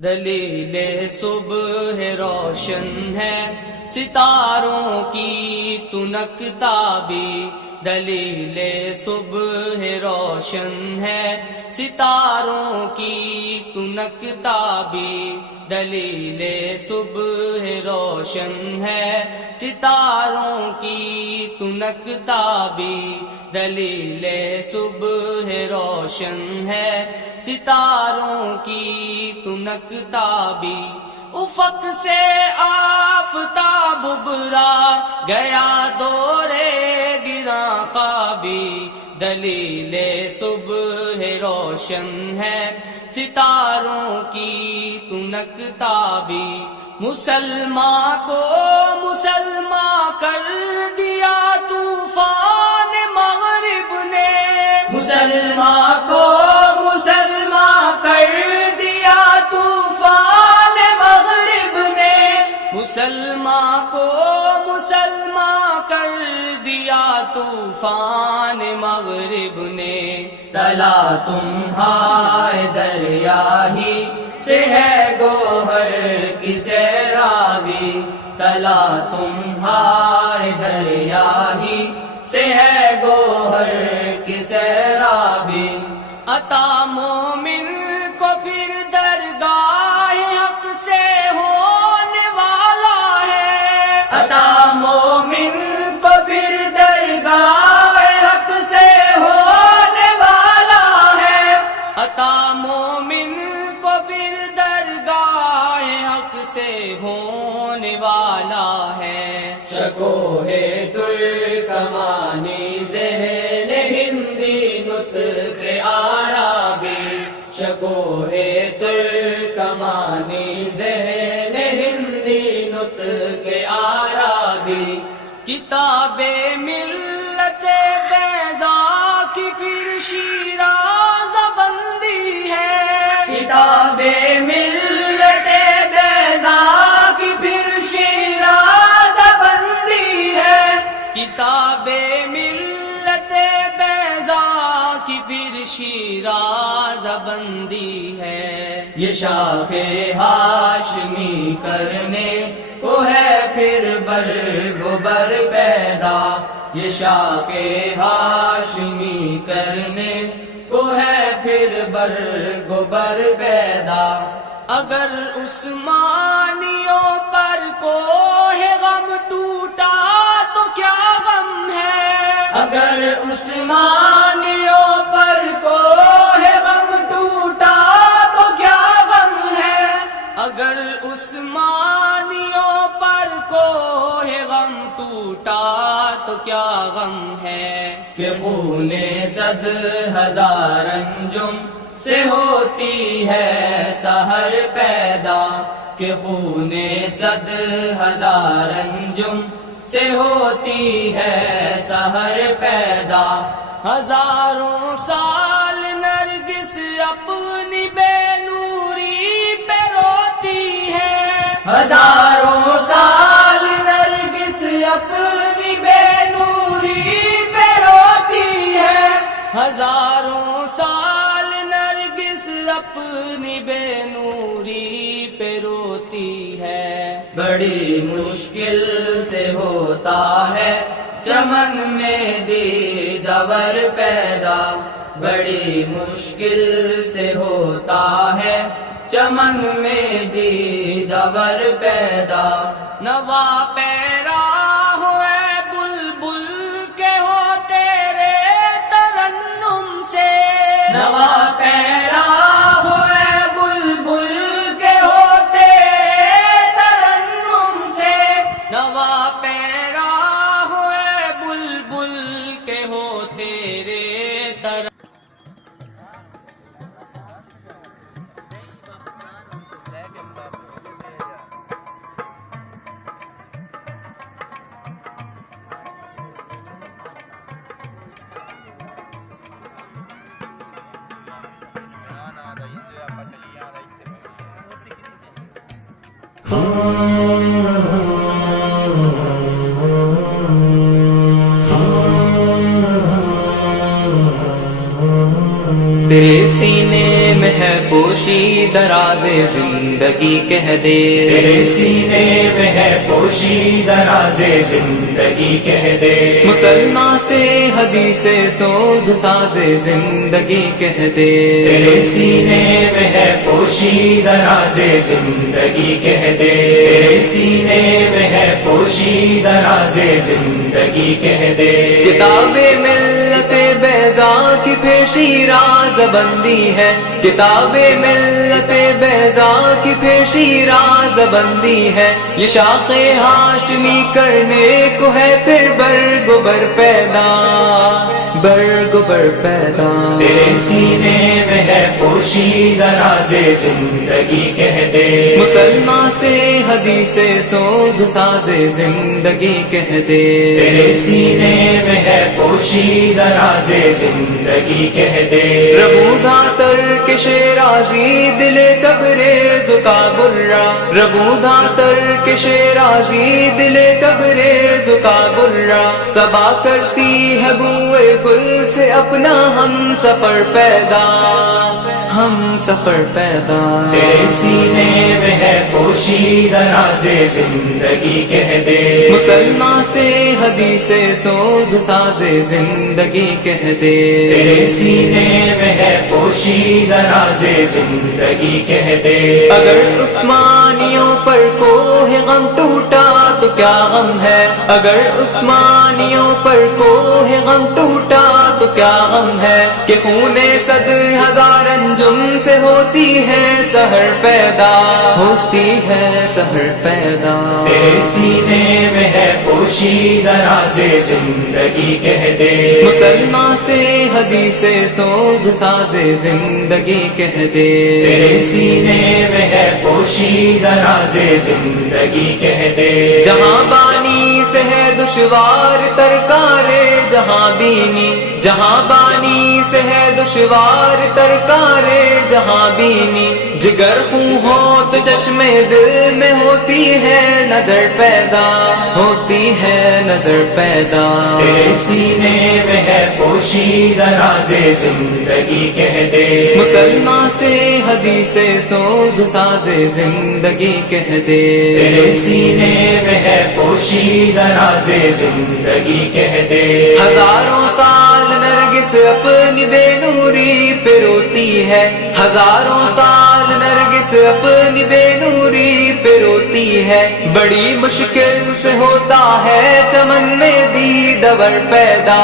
دلیل صبح روشن ہے ستاروں کی تنک تابی، دلیل صبح روشن ہے ستاروں کی تنک تابی، دلیل صبح روشن ہے ستاروں کی تنک تابی، دلیل صبح روشن ہے ستاروں کی تنک تابی، افق سے آفتاب ابھرا گیا دورے گراں خوابی، دلیل صبح روشن ہے ستاروں کی تنک تابی، مسلمان کو مسلمان کر دیا طوفان مغرب نے، مسلمان کو مسلمان کر دیا طوفان مغرب نے، مسلمان کو مسلمان کر دیا طوفان مغرب نے، تلا تمہارے دریا ہی سے ہے گوہر کی سیرابی، تلا تمہارے دریا ہی سے ہے گوہر کی سیرابی، عطا مومن کو پھر درگاہ حق سے ہونے والا ہے، عطا مومن کو پھر درگاہ حق سے ہونے والا ہے، عطا مومن کو پھر درگاہ حق سے ہونے والا ہے، شکوہ ترکمانی ذہن ہندی نطق عربی، شکوہ ترکمانی ذہن ہندی نطق عربی، کتاب ملت بیضا کی پھر شیراز بندی ہے، کتاب ملت بیضا کی پھر شیراز بندی ہے، کتاب ملت بیضا کی پھر شیراز بندی ہے، یہ شاخ ہاشمی کرنے کو ہے پھر برگ و بر پیدا، یہ شاخ ہاشمی کرنے کو ہے پھر برگ و بر پیدا، اگر عثمانیوں پر کوہ غم ٹوٹا تو کیا غم ہے، اگر عثمانیوں پر کوہ غم ٹوٹا تو کیا غم ہے، اگر عثمانیوں پر کوہ غم ٹوٹا تو کیا غم ہے، کہ خون صد ہزار انجم سے ہوتی ہے سحر پیدا، کہ خون صد ہزار انجم سے ہوتی ہے سحر پیدا، ہزاروں سال نرگس اپنی بے نوری پہ روتی ہے، ہزاروں سال نرگس اپنی بے نوری پہ روتی ہے، ہزاروں سال نرگس اپنی بے نوری پہ روتی ہے، بڑی مشکل سے ہوتا ہے چمن میں دیدور پیدا، بڑی مشکل سے ہوتا ہے چمن میں دیدور پیدا، نوا پیرا ہوئے بلبل کے ہو تیرے ترنم سے، نوا پیرا ہوئے بلبل کے ہو تیرے ترنم سے، نوا پیرا ہوئے بلبل کے ہو تیرے ترنم، تیرے سینے میں ہے پوشیدہ دراز زندگی کہہ دے، تیرے سینے میں ہے پوشی دراز زندگی کہہ دے، مسلمان سے حدیث سوز ساز زندگی کہہ دے، تیرے سینے میں ہے پوشی دراز زندگی کہہ دے، تیرے سینے میں ہے پوشی دراز زندگی کہہ دے، کتاب ملت بیضا کی پھر شیراز بندی ہے، کتاب ملت بیضا کی پھر شیراز بندی ہے، یہ شاخ ہاشمی کرنے کو ہے پھر برگ و بر پیدا، برگ و بر پیدا، تیرے سینے میں ہے پوشی دراز زندگی کہہ دے، مسلمان سے حدیث سوز ساز زندگی کہہ دے، تیرے سینے میں ہے پوشی دراز زندگی کہہ دے، ربودا ترک شیرازی دل تبریز کا برا، ربودا ترک شیرازی دل تبریز کا برا، صبا کرتی ہے بوئے گل سے اپنا ہم سفر پیدا، ہم سفر پیدا، تیرے سینے میں ہے پوشی دراز زندگی کہہ دے، مسلمان سے حدیث سوز ساز زندگی کہہ دے، تیرے سینے میں ہے پوشی دراز زندگی کہہ دے، اگر عثمانیوں پر کوہ غم ٹوٹا تو کیا غم ہے، اگر عثمانیوں پر کوہ غم ٹوٹا تو کیا غم ہے، کہ خون صد ہزار انجم سے ہوتی ہے سحر پیدا، ہوتی ہے سحر پیدا، تیرے سینے میں ہے پوشی دراز زندگی کہہ دے، مسلمان سے حدیث سوز ساز زندگی کہہ دے، تیرے سینے میں ہے پوشی دراز زندگی کہہ دے، جہاں بانی سے ہے دشوار ترکارے جہاں بینی، جہاں بانی سے ہے دشوار ترکارے جہاں بینی، جگر خون ہو تو چشم دل میں ہوتی ہے نظر پیدا، ہوتی ہے نظر پیدا، تیرے سینے میں ہے پوشی دراز زندگی کہہ دے، مسلمان سے حدیث سوز ساز زندگی کہہ دے، تیرے سینے میں ہے پوشی دراز زندگی کہہ دے، ہزاروں سال نرگس اپنی بے نوری پہ روتی ہے، ہزاروں سال نرگس اپنی بے نوری پہ روتی ہے، بڑی مشکل سے ہوتا ہے چمن میں دیدور پیدا،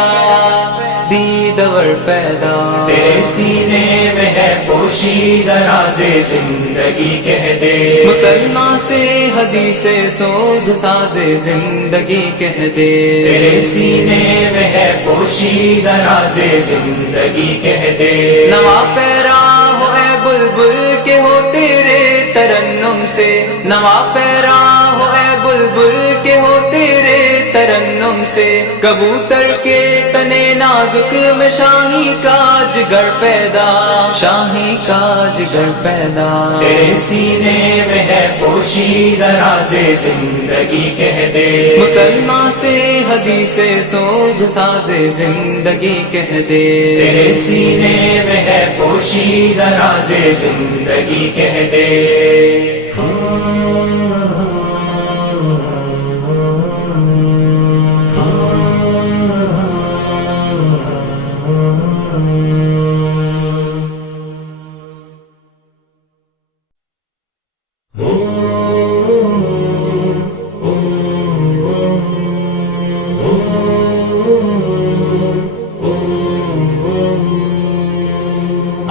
دیدور پیدا، تیرے سینے میں ہے پوشی دراز زندگی کہہ دے، مسلمان سے حدیث سوز ساز زندگی کہہ دے، تیرے سینے میں ہے پوشی دراز زندگی کہہ دے، نوا پیرا ہو اے بلبل کے ہو تیرے ترنم سے، نوا پیرا ہو اے بلبل کے ہو تیرے ترنم سے، کبوتر کے تنے نازک میں شاہی کا جگر پیدا، شاہی کا جگر پیدا، تیرے سینے میں ہے پوشی دراز زندگی کہہ دے، مسلمان سے حدیث سوز ساز زندگی کہہ دے، تیرے سینے میں ہے پوشی دراز زندگی کہہ دے،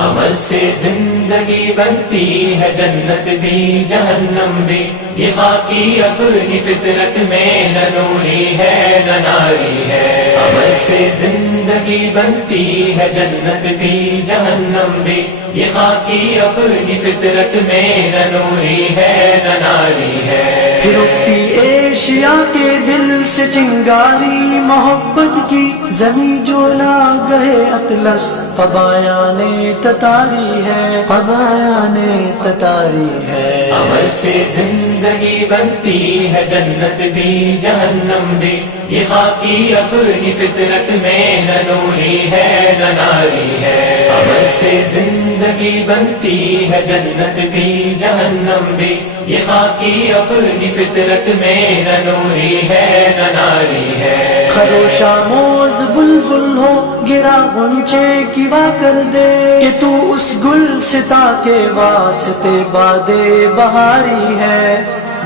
عمل سے زندگی بنتی ہے جنت بھی جہنم بھی، یہ خاکی اپنی فطرت میں نہ نوری ہے نہ ناری ہے، عمل سے زندگی بنتی ہے جنت بھی جہنم بھی، یہ خاکی اپنی فطرت میں نہ نوری ہے نہ ناری ہے، پھر اٹھتی ایشیا کے دل سے چنگاری محبت کی، زمیں جو لا گئے اطلس قبایان تتاری ہے، قبایان تتاری ہے۔ عمل سے زندگی بنتی ہے جنت بھی جہنم بھی، یہ خاکی اپنی فطرت میں نہ نوری ہے نہ ناری ہے۔ عمل سے زندگی بنتی ہے جنت بھی جہنم بھی، یہ خاکی اپنی فطرت میں نہ نوری ہے نہ ناری ہے۔ خروش آموز بلبل ہو گرا غنچے کی وا کر دے، کہ تو اس گل ستا کے واسطے باد بہاری ہے،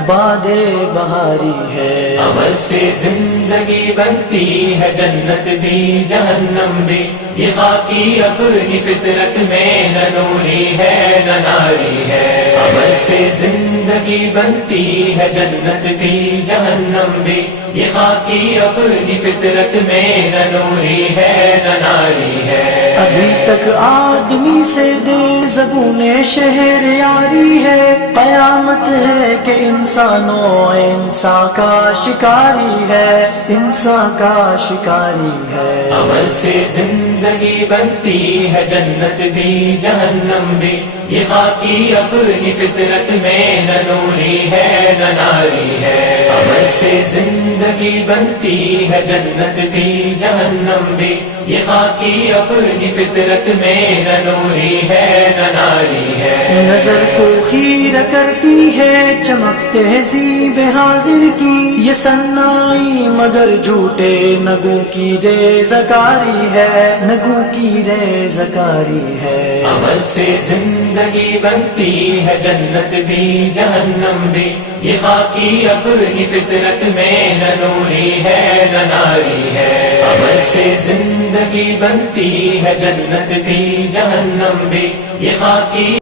باد بہاری ہے۔ عمل سے زندگی بنتی ہے جنت بھی جہنم بھی، یہ خاکی اپنی فطرت میں نہ نوری ہے نہ ناری ہے۔ عمل سے زندگی بنتی ہے جنت بھی جہنم بھی، یہ خاکی اپنی فطرت میں نہ نوری ہے نہ ناری ہے۔ ابھی تک آدمی سے دے زبون شہر یاری ہے، قیامت ہے کہ انسانوں انسان کا شکاری ہے، انسان کا شکاری ہے۔ عمل سے زندگی بنتی ہے جنت بھی جہنم بھی، یہ خاکی اپنی فطرت میں نہ نوری ہے نہ ناری ہے۔ عمل سے زندگی بنتی ہے جنت بھی جہنم بھی، یہ خاکی اپنی فطرت میں نہ نوری ہے نہ ناری ہے۔ نظر کو خیرہ کرتی ہے چمک تہذیب حاضر کی، یہ سنائی مگر جھوٹے نگوں کی ریزکاری ہے، نگوں کی ریزکاری ہے۔ عمل سے زندگی بنتی ہے جنت بھی جہنم بھی، یہ خاکی اپنی فطرت میں نہ نوری ہے نہ ناری ہے۔ عمل سے زندگی بنتی ہے جنت بھی جہنم بھی، یہ خاکی